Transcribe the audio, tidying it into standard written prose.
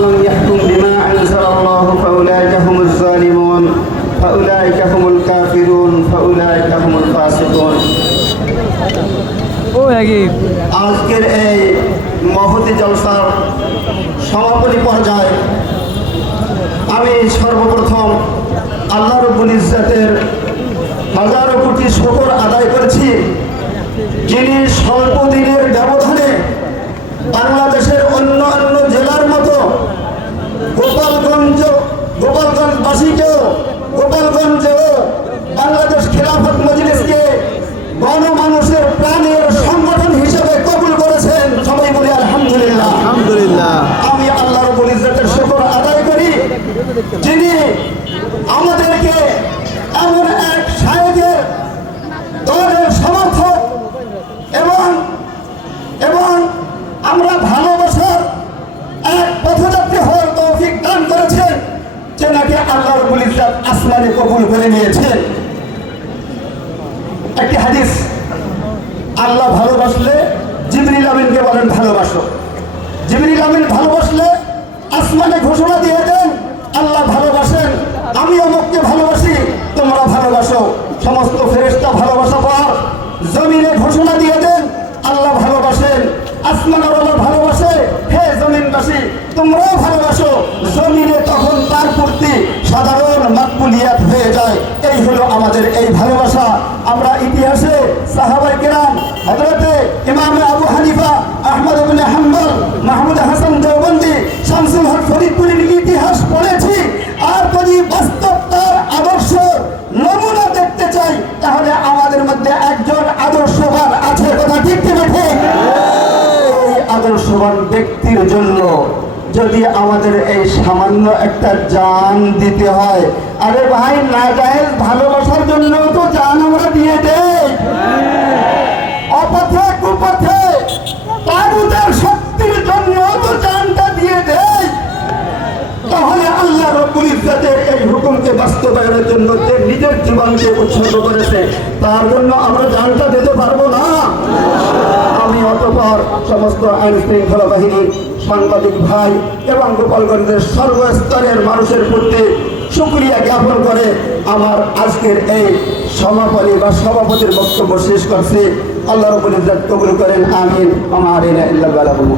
لم يحكم بما أنزل الله فأولئك هم الظالمون فأولئك هم الكافرون فأولئك هم الفاسقون আজকের এই মহতি জলসার সমাপনী পর্যায়ে আমি সর্বপ্রথম আল্লাহ রাব্বুল ইজ্জতের হাজারো কোটি শুকর আদায় করেছি, যিনি স্বল্প দিনের ব্যবধানে বাংলাদেশের অন্যান্য জেলার মতো গোপালগঞ্জবাসীকেও গোপালগঞ্জেও বাংলাদেশ খেলাফত মজলিসকে গণমানুষের প্রাণের সংগঠন হিসেবে কবুল করেছেন। সবাই বলি আলহামদুলিল্লাহ। আলহামদুলিল্লাহ। আমি আল্লাহ রাব্বুল ইজ্জতের শুকর আদায় করি, যিনি আমাদেরকে এমন এক শায়েখের দলের সমর্থক এবং আমরা ভালোবাসার এক পথযাত্রী হওয়ার তৌফিক দান করেছেন, যে নাকি আল্লাহ রাব্বুল ইজ্জত আসমানে কবুল করে নিয়েছেন। একটি হাদিস, আল্লাহ ভালোবাসলে জিবরিল আমিনকে বলেন ভালোবাসো। জিবরিল আমিন ভালোবাসলে আসমানে ঘোষণা দিয়ে দেন আল্লাহ ভালোবাসেন, আমি অমুককে ভালোবাসি, তোমরা ভালোবাসো। সমস্ত ফেরেশতা ভালোবাসা পর জমিনে ঘোষণা দিয়ে দেন আল্লাহ ভালোবাসেন, আসমানের আল্লাহ ভালোবাসে, হে জমিনবাসী তোমরাও ভালোবাসো। জমিনে তখন তার প্রতি সাধারণ মাকবুলিয়াত হয়ে যায়। এই হলো আমাদের এই ভালোবাসা। আমরা ইতিহাসে সাহাবায়ে কেরাম হযরতে ইমাম আবু হানিফা, আহমদ ইবনে হাম্বল, মাহমুদ হাসান দেওবন্দি, শামসুল হক ফরিদপুরের ইতিহাস পড়েছি। আর যদি বাস্তব তার আদর্শ নমুনা দেখতে চাই, তাহলে আমাদের মধ্যে একজন আদর্শবান আছে। কথা ঠিক কি ঠিক? এই আদর্শবান ব্যক্তির জন্য যদি আমাদের এই সামান্য একটা জান দিতে হয়, আরে ভাই নাজায়েজ ভালোবাসার জন্য তো জান আমরা দিয়ে দেই। অপথে কুপথে তাগুতের শক্তির জন্য তো জানটা দিয়ে দেই। তাহলে আল্লাহ রাব্বুল ইজ্জতের এই হুকুমকে বাস্তবায়নের জন্য যে নিজের জীবনকে উৎসর্গ করেছে, তার জন্য আমরা জানটা দিতে পারবো না? আমি অতঃপর সমস্ত আইন শৃঙ্খলা বাহিনীর সাংবাদিক ভাই এবং গোপালগঞ্জের সর্বস্তরের মানুষের প্রতি শুকরিয়া জ্ঞাপন করে আমার আজকের এই সমাপনী বা সভাপতির বক্তব্য শেষ করছি। আল্লাহ রাব্বুল ইজ্জত কবুল করেন, আমিন। আমার ইল্লা বালাগুমু।